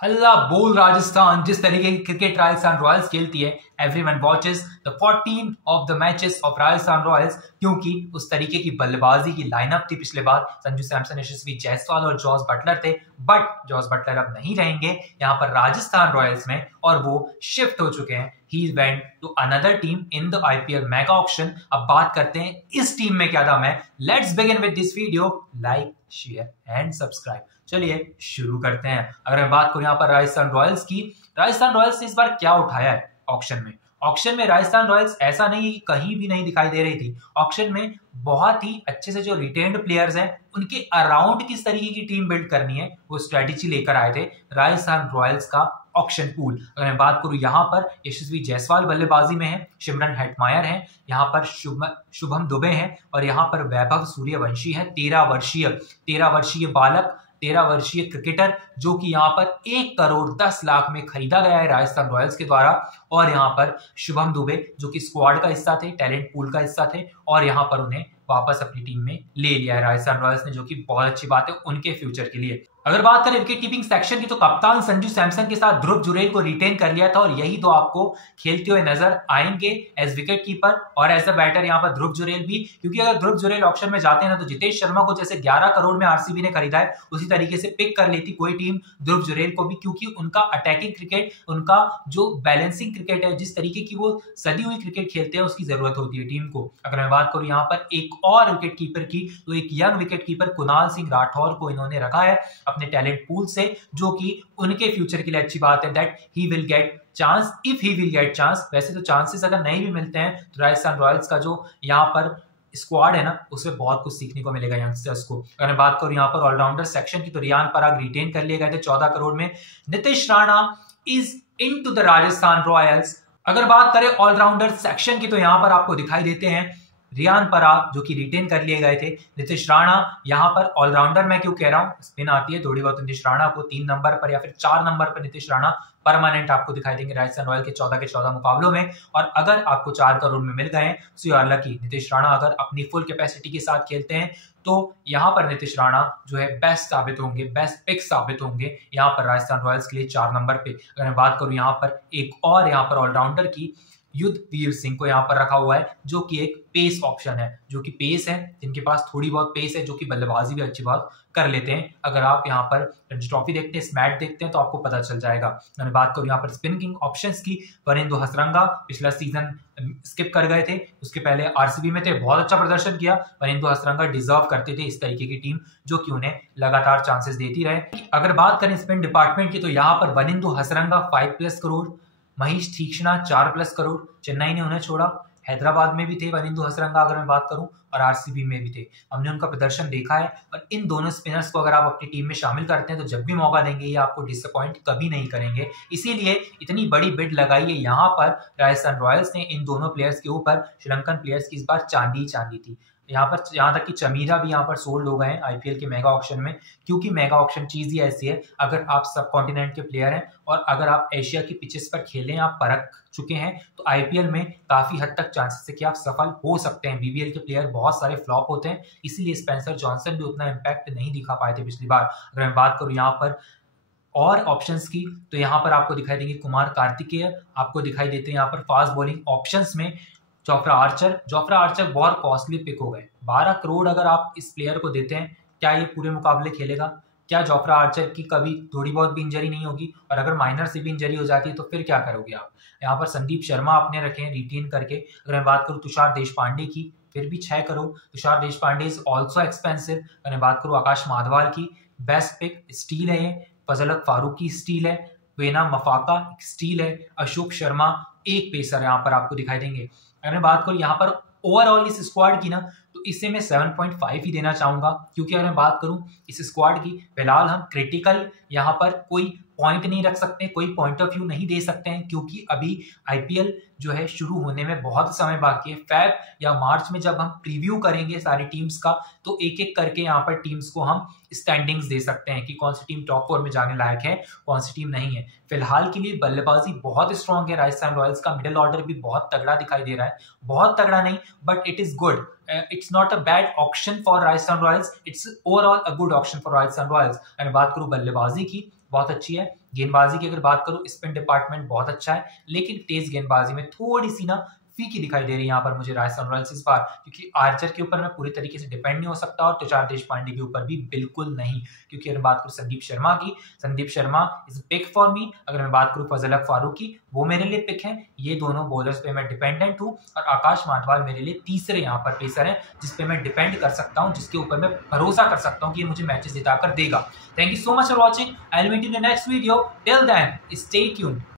हल्ला बोल राजस्थान जिस तरीके की क्रिकेट राजस्थान रॉयल्स खेलती है, everyone watches the 14 of the matches of Rajasthan Royals, क्योंकि उस तरीके की बल्लेबाजी की लाइनअप थी पिछले बार। संजू सैमसन, यशस्वी जायसवाल और जॉस बटलर थे, बट जॉस बटलर अब नहीं रहेंगे यहाँ पर राजस्थान रॉयल्स में और वो शिफ्ट हो चुके हैं। He went to another team in the IPL mega auction। अब बात करते हैं इस टीम में क्या दम है। Let's begin with this video। Like, share and subscribe। चलिए शुरू करते हैं। अगर मैं बात करूं यहाँ पर राजस्थान रॉयल्स की, राजस्थान रॉयल्स ने इस बार क्या उठाया है ऑक्शन में। ऑक्शन में राजस्थान रॉयल्स ऐसा नहीं कहीं भी नहीं दिखाई दे रही थी। ऑक्शन में बहुत ही अच्छे से जो रिटेन्ड प्लेयर्स हैं उनके अराउंड किस तरीके की टीम बिल्ड करनी है वो स्ट्रेटेजी लेकर आए थे राजस्थान रॉयल्स का ऑक्शन पूल। अगर मैं बात करूं यहाँ पर यशस्वी जायसवाल बल्लेबाजी में है, सिमरन हेटमायर है, यहाँ पर शुभम दुबे हैं और यहाँ पर वैभव सूर्यवंशी है। 13 वर्षीय बालक, 13 वर्षीय क्रिकेटर जो कि यहाँ पर 1 करोड़ 10 लाख में खरीदा गया है राजस्थान रॉयल्स के द्वारा। और यहाँ पर शुभम दुबे जो कि स्क्वाड का हिस्सा थे, टैलेंट पूल का हिस्सा थे और यहाँ पर उन्हें वापस अपनी टीम में ले लिया है राजस्थान रॉयल्स ने, जो कि बहुत अच्छी बात है उनके फ्यूचर के लिए। अगर बात करें विकेट कीपिंग सेक्शन की तो कप्तान संजू सैमसन के साथ ध्रुव जुरैल को रिटेन कर लिया था और यही तो आपको खेलते हुए नजर आएंगे एज विकेट कीपर और एज अ बैटर यहाँ पर ध्रुव जुरैल भी। क्योंकि अगर ध्रुव जुरैल ऑक्शन में जाते हैं ना तो जितेश शर्मा को जैसे 11 करोड़ में आरसीबी ने खरीदा है उसी तरीके से पिक कर लेती कोई टीम ध्रुव जुरैल को भी, क्योंकि उनका अटैकिंग क्रिकेट, उनका जो बैलेंसिंग क्रिकेट है, जिस तरीके की वो सदी हुई क्रिकेट खेलते हैं उसकी जरूरत होती है टीम को। अगर मैं बात करूं यहाँ पर एक और विकेट कीपर की तो एक young wicket keeper Kunal Singh Rathore को इन्होंने रखा है अपने टैलेंट पूल से, जो कि उनके फ्यूचर के लिए अच्छी बात है। That he will get chance if he will get chance. वैसे तो चांसेस अगर नहीं भी मिलते हैं तो राजस्थान रॉयल्स का जो यहाँ पर स्क्वाड है ना उसमें बहुत कुछ सीखने को मिलेगा यंगस्टर्स को। अगर मैं बात करूं यहाँ पर ऑलराउंडर सेक्शन की तो रियान पराग रिटेन कर लिए गए थे 14 करोड़ में। Nitish Rana is into the Rajasthan Royals. अगर बात करें ऑलराउंडर सेक्शन की तो यहाँ पर आपको दिखाई देते हैं रियान पराग जो कि रिटेन कर लिए गए थे। नीतीश राणा यहाँ पर ऑलराउंडर मैं क्यों कह रहा हूँ, स्पिन आती है थोड़ी बहुत नीतीश राणा को 3 नंबर पर या फिर 4 नंबर पर नीतीश राणा परमानेंट आपको दिखाई देंगे राजस्थान रॉयल के 14 मुकाबलों में। और अगर आपको 4 करोड़ में मिल गए so you are lucky. Nitish Rana अगर अपनी फुल कैपेसिटी के साथ खेलते हैं तो यहाँ पर नीतीश राणा जो है बेस्ट साबित होंगे, बेस्ट पिक साबित होंगे यहाँ पर राजस्थान रॉयल्स के लिए 4 नंबर पे। अगर मैं बात करूं यहाँ पर एक और यहाँ पर ऑलराउंडर की, युद्धवीर सिंह को यहाँ पर रखा हुआ है जो कि एक पेस ऑप्शन है, जो कि पेस है, जिनके पास थोड़ी बहुत पेस है, जो कि बल्लेबाजी भी अच्छी बात कर लेते हैं। अगर आप यहाँ पर रणजी ट्रॉफी देखते हैं, स्मैट देखते हैं तो आपको पता चल जाएगा। मैंने बात करूँ यहाँ पर स्पिन किंग ऑप्शंस की, वरिंदु हसरंगा पिछला सीजन स्किप कर गए थे, उसके पहले आरसीबी में थे, बहुत अच्छा प्रदर्शन किया। वरिंदु हसरंगा डिजर्व करते थे इस तरीके की टीम जो कि उन्हें लगातार चांसेस देती रहे। अगर बात करें स्पिन डिपार्टमेंट की तो यहाँ पर वरिंदु हसरंगा 5+ करोड़, महेश तीक्ष्णा 4+ करोड़, चेन्नई ने उन्हें छोड़ा, हैदराबाद में भी थे वरिंदु हसरंगा अगर मैं बात करूं और आरसीबी में भी थे। हमने उनका प्रदर्शन देखा है और इन दोनों स्पिनर्स को अगर आप अपनी टीम में शामिल करते हैं तो जब भी मौका देंगे ये आपको डिसअपॉइंट कभी नहीं करेंगे। इसीलिए इतनी बड़ी बिड लगाई है यहाँ पर राजस्थान रॉयल्स ने इन दोनों प्लेयर्स के ऊपर। श्रीलंकन प्लेयर्स की इस बार चांदी थी यहाँ पर, यहाँ तक कि चमीरा भी यहाँ पर सोल्ड हो गए हैं आईपीएल के मेगा ऑक्शन में, क्योंकि मेगा ऑक्शन चीज ही ऐसी है, अगर आप सब कॉन्टिनेंट के प्लेयर हैं और अगर आप एशिया की पिचेस पर खेलें, आप परख चुके हैं तो आईपीएल में काफी हद तक चांसेस है कि आप सफल हो सकते हैं। बीबीएल के प्लेयर बहुत सारे फ्लॉप होते हैं, इसीलिए स्पेंसर जॉनसन भी उतना इम्पैक्ट नहीं दिखा पाए थे पिछली बार। अगर मैं बात करूं यहाँ पर और ऑप्शंस की तो यहाँ पर आपको दिखाई देंगे कुमार कार्तिकेय, आपको दिखाई देते हैं यहाँ पर फास्ट बॉलिंग ऑप्शंस में जोफ्रा आर्चर बहुत कॉस्टली पिक हो गए। 12 करोड़ अगर आप इस प्लेयर को देते हैं, क्या ये पूरे मुकाबले खेलेगा? क्या जोफ्रा आर्चर की कभी थोड़ी बहुत भी इंजरी नहीं होगी? और अगर माइनर से भी इंजरी हो जाती है तो फिर क्या करोगे आप? यहाँ पर संदीप शर्मा आपने रखे हैं रिटेन करके। अगर मैं बात करूँ तुषार देशपांडे की, फिर भी 6 crore. Tushar Deshpande is also expensive. अगर मैं बात करूँ आकाश माधवाल की, बेस्ट पिक स्टील है ये। फजलक फारूक की स्टील है, वेना मफाका स्टील है, अशोक शर्मा एक पेसर यहाँ पर आपको दिखाई देंगे। अगर मैं बात करूं यहाँ पर ओवरऑल इस स्क्वाड की ना तो इसे मैं 7.5 ही देना चाहूंगा, क्योंकि अगर मैं बात करूं इस स्क्वाड की, फिलहाल हम क्रिटिकल यहाँ पर कोई पॉइंट नहीं रख सकते, कोई पॉइंट ऑफ व्यू नहीं दे सकते हैं, क्योंकि अभी आईपीएल जो है शुरू होने में बहुत समय बाकी है। फेब या मार्च में जब हम प्रीव्यू करेंगे सारी टीम्स का तो एक एक करके यहाँ पर टीम्स को हम स्टैंडिंग्स दे सकते हैं कि कौन सी टीम टॉप 4 में जाने लायक है, कौन सी टीम नहीं है। फिलहाल के लिए बल्लेबाजी बहुत स्ट्रांग है राजस्थान रॉयल्स का, मिडिल ऑर्डर भी बहुत तगड़ा दिखाई दे रहा है, बहुत तगड़ा नहीं but it is good. It's not a bad option for Rajasthan Royals, it's overall a good option for Rajasthan Royals. अगर बात करूं बल्लेबाजी की बहुत अच्छी है। गेंदबाजी की अगर बात करूं, स्पिन डिपार्टमेंट बहुत अच्छा है, लेकिन तेज गेंदबाजी में थोड़ी सी ना फीकी दिखाई दे रही है यहाँ पर मुझे राजस्थान रॉयल्स इस बार, क्योंकि आर्चर के ऊपर मैं पूरी तरीके से डिपेंड नहीं हो सकता और तुषार देशपांडे के ऊपर भी बिल्कुल नहीं। क्योंकि अगर बात करूं संदीप शर्मा की, Sandeep Sharma is pick for me. अगर मैं बात करूं फजल हक फारूक की, वो मेरे लिए पिक है। ये दोनों बॉलर्स पे मैं डिपेंडेंट हूँ और आकाश माटवाल मेरे लिए तीसरे यहाँ पर पेसर है जिसपे मैं डिपेंड कर सकता हूँ, जिसके ऊपर मैं भरोसा कर सकता हूँ कि ये मुझे मैचेस जिताकर देगा। Thank you so much for watching. I will meet you in the next video. Till then stay tuned.